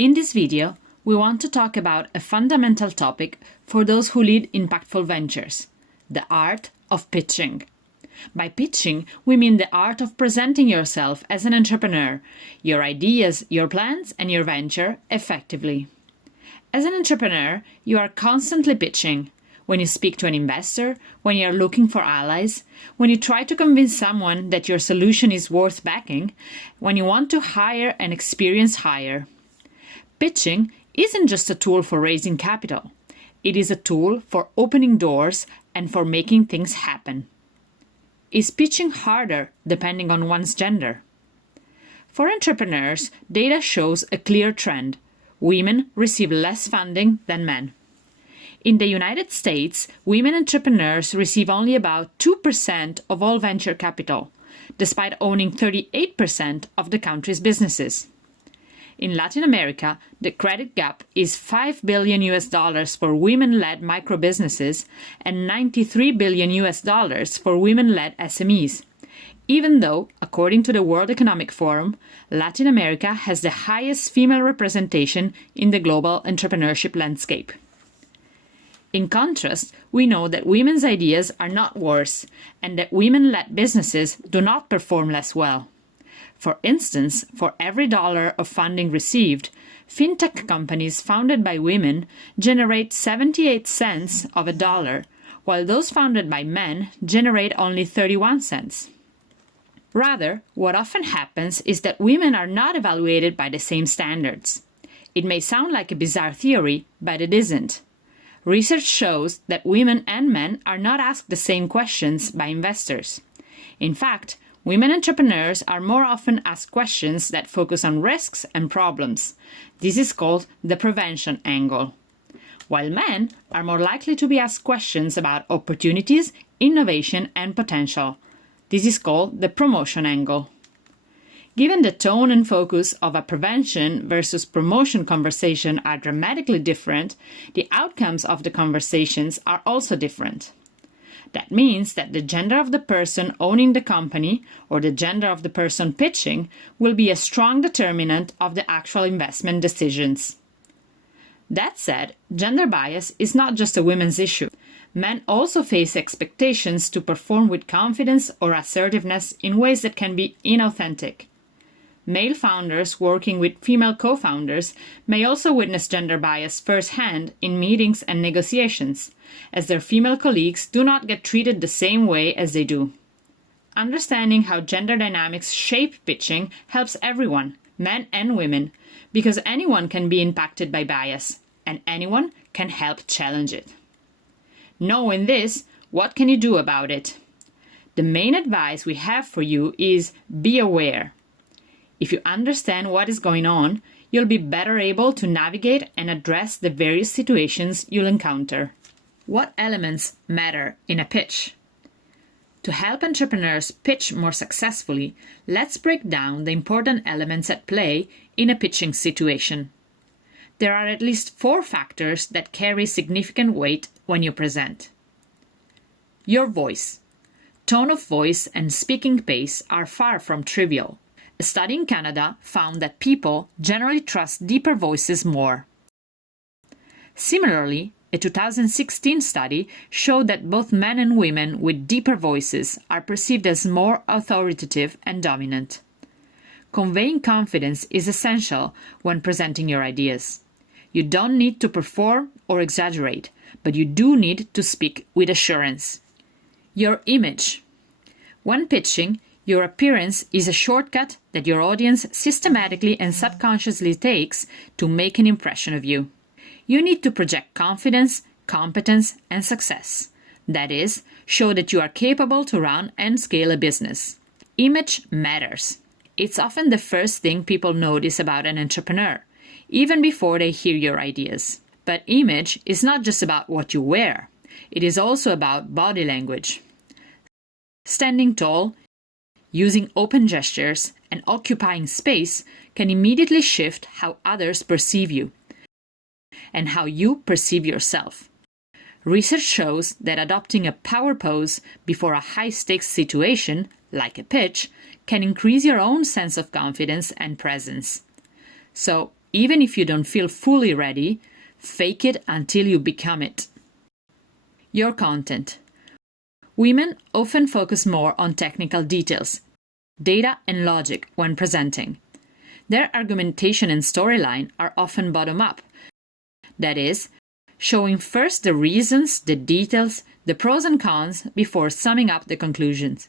In this video, we want to talk about a fundamental topic for those who lead impactful ventures: the art of pitching. By pitching, we mean the art of presenting yourself as an entrepreneur, your ideas, your plans, and your venture effectively. As an entrepreneur, you are constantly pitching. When you speak to an investor, when you are looking for allies, when you try to convince someone that your solution is worth backing, when you want to hire an experienced hire. Pitching isn't just a tool for raising capital. It is a tool for opening doors and for making things happen. Is pitching harder depending on one's gender? For entrepreneurs, data shows a clear trend. Women receive less funding than men. In the United States, women entrepreneurs receive only about 2% of all venture capital, despite owning 38% of the country's businesses. In Latin America, the credit gap is $5 billion for women-led microbusinesses and $93 billion for women-led SMEs, even though, according to the World Economic Forum, Latin America has the highest female representation in the global entrepreneurship landscape. In contrast, we know that women's ideas are not worse, and that women-led businesses do not perform less well. For instance, for every dollar of funding received, fintech companies founded by women generate 78 cents of a dollar, while those founded by men generate only 31 cents. Rather, what often happens is that women are not evaluated by the same standards. It may sound like a bizarre theory, but it isn't. Research shows that women and men are not asked the same questions by investors. In fact, women entrepreneurs are more often asked questions that focus on risks and problems. This is called the prevention angle. While men are more likely to be asked questions about opportunities, innovation, and potential. This is called the promotion angle. Given the tone and focus of a prevention versus promotion conversation are dramatically different, the outcomes of the conversations are also different. That means that the gender of the person owning the company or the gender of the person pitching will be a strong determinant of the actual investment decisions. That said, gender bias is not just a women's issue. Men also face expectations to perform with confidence or assertiveness in ways that can be inauthentic. Male founders working with female co-founders may also witness gender bias firsthand in meetings and negotiations, as their female colleagues do not get treated the same way as they do. Understanding how gender dynamics shape pitching helps everyone, men and women, because anyone can be impacted by bias, and anyone can help challenge it. Knowing this, what can you do about it? The main advice we have for you is be aware. If you understand what is going on, you'll be better able to navigate and address the various situations you'll encounter. What elements matter in a pitch? To help entrepreneurs pitch more successfully, let's break down the important elements at play in a pitching situation. There are at least 4 factors that carry significant weight when you present. Your voice. Tone of voice and speaking pace are far from trivial. A study in Canada found that people generally trust deeper voices more. Similarly, a 2016 study showed that both men and women with deeper voices are perceived as more authoritative and dominant. Conveying confidence is essential when presenting your ideas. You don't need to perform or exaggerate, but you do need to speak with assurance. Your image. When pitching, your appearance is a shortcut that your audience systematically and subconsciously takes to make an impression of you. You need to project confidence, competence, and success. That is, show that you are capable to run and scale a business. Image matters. It's often the first thing people notice about an entrepreneur, even before they hear your ideas. But image is not just about what you wear. It is also about body language. Standing tall, using open gestures, and occupying space can immediately shift how others perceive you and how you perceive yourself. Research shows that adopting a power pose before a high-stakes situation, like a pitch, can increase your own sense of confidence and presence. So, Even if you don't feel fully ready, fake it until you become it. Your content. Women often focus more on technical details, data and logic when presenting. Their argumentation and storyline are often bottom-up. That is, showing first the reasons, the details, the pros and cons before summing up the conclusions.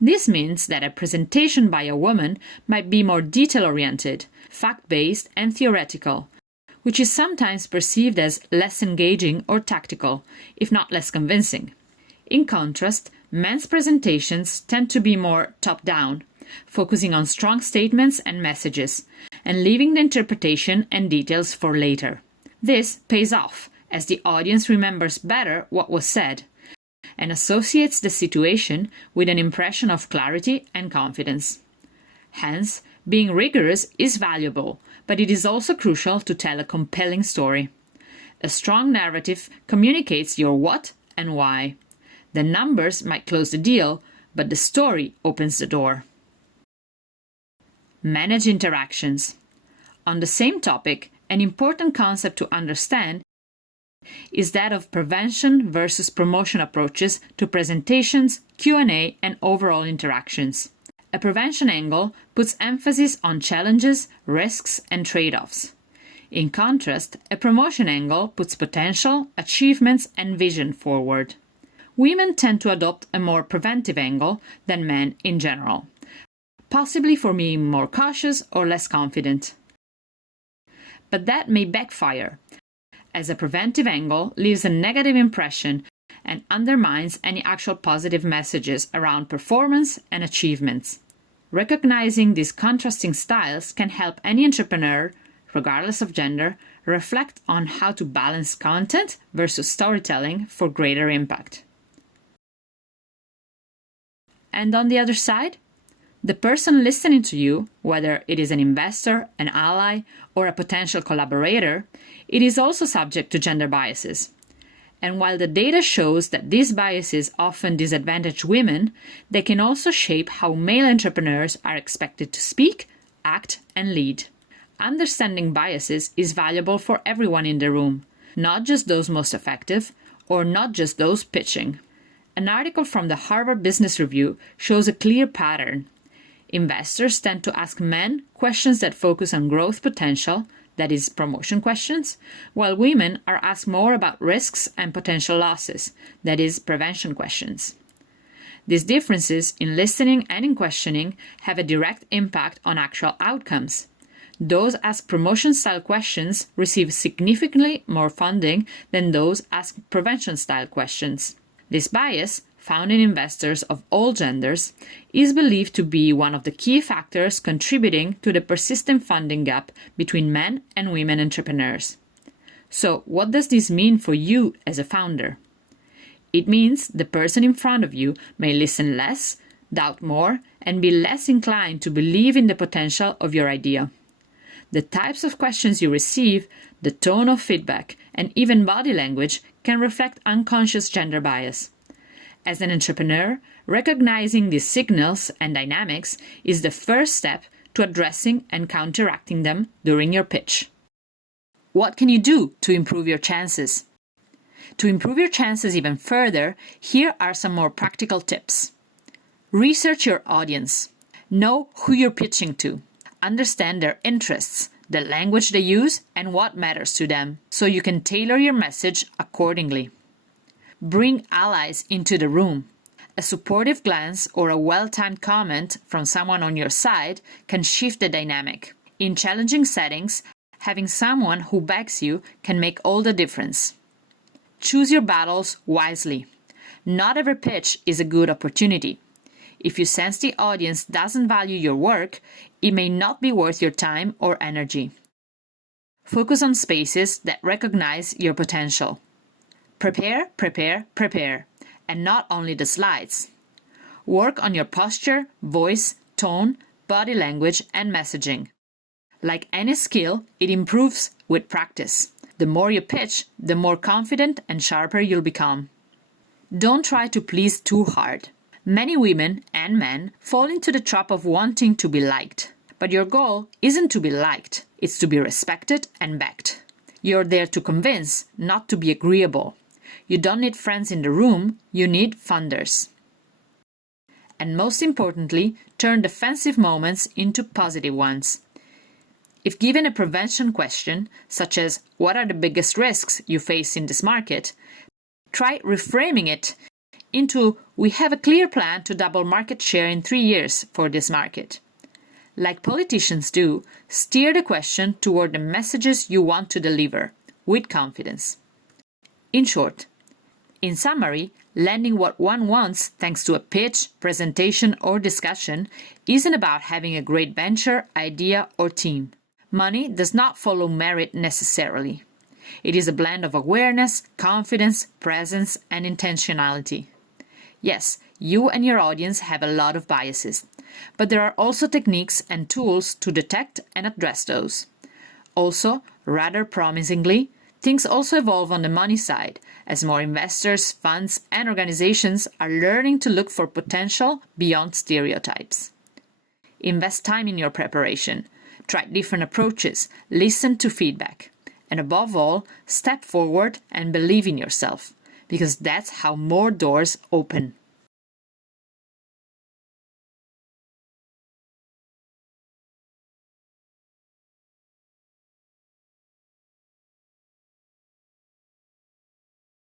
This means that a presentation by a woman might be more detail-oriented, fact-based and theoretical, which is sometimes perceived as less engaging or tactical, if not less convincing. In contrast, men's presentations tend to be more top-down, focusing on strong statements and messages, and leaving the interpretation and details for later. This pays off, as the audience remembers better what was said, and associates the situation with an impression of clarity and confidence. Hence, being rigorous is valuable, but it is also crucial to tell a compelling story. A strong narrative communicates your what and why. The numbers might close the deal, but the story opens the door. Manage interactions. On the same topic, an important concept to understand is that of prevention versus promotion approaches to presentations, Q&A, and overall interactions. A prevention angle puts emphasis on challenges, risks, and trade-offs. In contrast, a promotion angle puts potential, achievements, and vision forward. Women tend to adopt a more preventive angle than men in general, possibly for being more cautious or less confident. But that may backfire, as a preventive angle leaves a negative impression and undermines any actual positive messages around performance and achievements. Recognizing these contrasting styles can help any entrepreneur, regardless of gender, reflect on how to balance content versus storytelling for greater impact. And on the other side, the person listening to you, whether it is an investor, an ally, or a potential collaborator, it is also subject to gender biases. And while the data shows that these biases often disadvantage women, they can also shape how male entrepreneurs are expected to speak, act, and lead. Understanding biases is valuable for everyone in the room, not just those most effective, or not just those pitching. An article from the Harvard Business Review shows a clear pattern. Investors tend to ask men questions that focus on growth potential, that is, promotion questions, while women are asked more about risks and potential losses, that is, prevention questions. These differences in listening and in questioning have a direct impact on actual outcomes. Those asked promotion-style questions receive significantly more funding than those asked prevention-style questions. This bias, found in investors of all genders, is believed to be one of the key factors contributing to the persistent funding gap between men and women entrepreneurs. So, what does this mean for you as a founder? It means the person in front of you may listen less, doubt more, and be less inclined to believe in the potential of your idea. The types of questions you receive, the tone of feedback, and even body language can reflect unconscious gender bias. As an entrepreneur, recognizing these signals and dynamics is the first step to addressing and counteracting them during your pitch. What can you do to improve your chances? To improve your chances even further, here are some more practical tips. Research your audience. Know who you're pitching to. Understand their interests, the language they use, and what matters to them, so you can tailor your message accordingly. Bring allies into the room. A supportive glance or a well-timed comment from someone on your side can shift the dynamic. In challenging settings, having someone who backs you can make all the difference. Choose your battles wisely. Not every pitch is a good opportunity. If you sense the audience doesn't value your work, it may not be worth your time or energy. Focus on spaces that recognize your potential. Prepare, prepare, prepare, and not only the slides. Work on your posture, voice, tone, body language, and messaging. Like any skill, it improves with practice. The more you pitch, the more confident and sharper you'll become. Don't try to please too hard. Many women and men fall into the trap of wanting to be liked. But your goal isn't to be liked, it's to be respected and backed. You're there to convince, not to be agreeable. You don't need friends in the room, you need funders. And most importantly, turn defensive moments into positive ones. If given a prevention question, such as what are the biggest risks you face in this market, try reframing it into we have a clear plan to double market share in 3 years for this market. Like politicians do, steer the question toward the messages you want to deliver, with confidence. In short, in summary, landing what one wants thanks to a pitch, presentation, or discussion isn't about having a great venture, idea, or team. Money does not follow merit necessarily. It is a blend of awareness, confidence, presence, and intentionality. Yes, you and your audience have a lot of biases, but there are also techniques and tools to detect and address those. Also, rather promisingly, things also evolve on the money side, as more investors, funds, and organizations are learning to look for potential beyond stereotypes. Invest time in your preparation, try different approaches, listen to feedback, and above all, step forward and believe in yourself, because that's how more doors open.